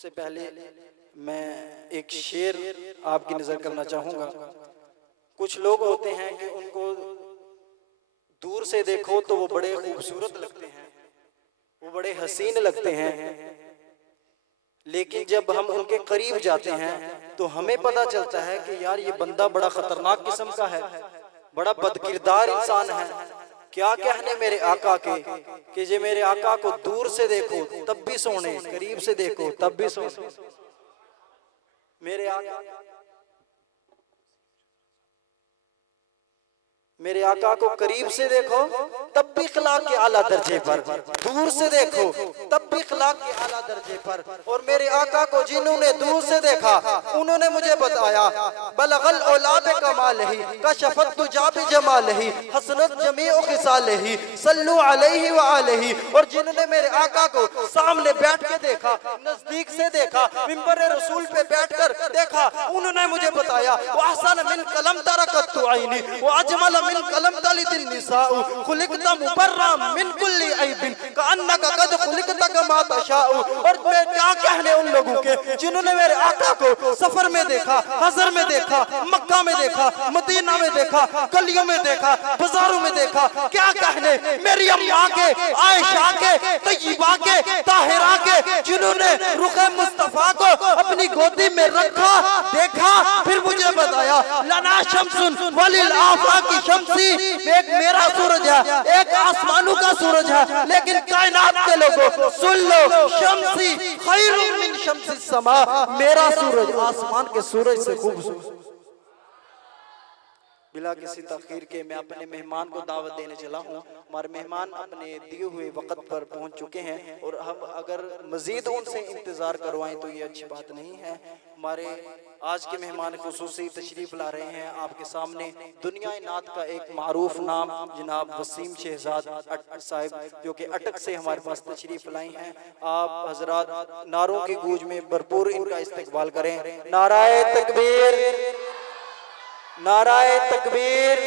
उससे पहले मैं एक शेर आपकी नजर करना चाहूंगा। कुछ लोग होते हैं कि उनको दूर से देखो तो वो बड़े खूबसूरत लगते हैं, वो बड़े हसीन लगते हैं, लेकिन जब हम उनके करीब जाते हैं तो हमें पता चलता है कि यार ये बंदा बड़ा खतरनाक किस्म का है, बड़ा बदकिरदार इंसान है। क्या कहने मेरे आका के कि जे मेरे आका को दूर से देखो तब भी सोने, करीब से देखो तब भी सोने। मेरे आका को करीब से देखो तब भी अखलाक के आला दर्जे पर, दूर से देखो तब भी अखलाक के आला दर्जे पर। और मेरे आका को जिन्होंने दूर से देखा उन्होंने मुझे बताया बलगल औलाद कमाल ही कशफत तुजाब जमाल ही हसनत जमीउ खिसाल ही सल्लु अलैहि व आलिहि। और जिन्होंने मेरे आका को सामने बैठ के देखा, नजदीक से देखा, मिंबर रसूल पे बैठकर देखा, उन्होंने मुझे बताया वहसन मिन कलम तरकत आईनी व अजमल मिन कलम तलिदिन निसाउ खुलिकता मुबर्रम मिन कुल्ली ऐबिन कअन्नका कद खुलिकता कमा तशाउ। और मैं क्या कहने उन लोगों के जिन्होंने मेरे आका को सफर में देखा, हजर में देखा, मक्का में देखा, मदीना में देखा, गलियों में देखा, बाजारों में देखा। क्या कहने मेरी अम्मा के, आयशा के, तय्यबा के, ताहिरा के, जिन्होंने रुखे मुस्तफा को अपनी गोदी में रखा, देखा, फिर मुझे बताया लना शम्सुन वलिल आफाकी शम्सी, एक मेरा सूरज है, एक आसमानों का सूरज है, लेकिन कायनात के लोगों सुन लो शम्सी खैरुम मिन शम्सी समा, मेरा सूरज आसमान के सूरज से खूबसूरत। बिला किसी तखीर के मैं अपने मेहमान को दावत देने चला हूँ। हमारे मेहमान अपने दिए हुए वक्त पर पहुँच चुके हैं और हम अगर मजीद उनसे इंतज़ार करवाएं तो ये अच्छी बात नहीं है। हमारे आज के मेहमान खुसूसी तशरीफ़ ला रहे हैं आपके सामने। दुनिया नात का एक मारूफ नाम जनाब वसीम शहजाद साहिब, जो कि अटक से हमारे पास तशरीफ़ लाई हैं। आप हजरात नारों की गूंज में भरपूर इनका इस्तकबाल करें। नाराए तकबीर, नाराए तकबीर।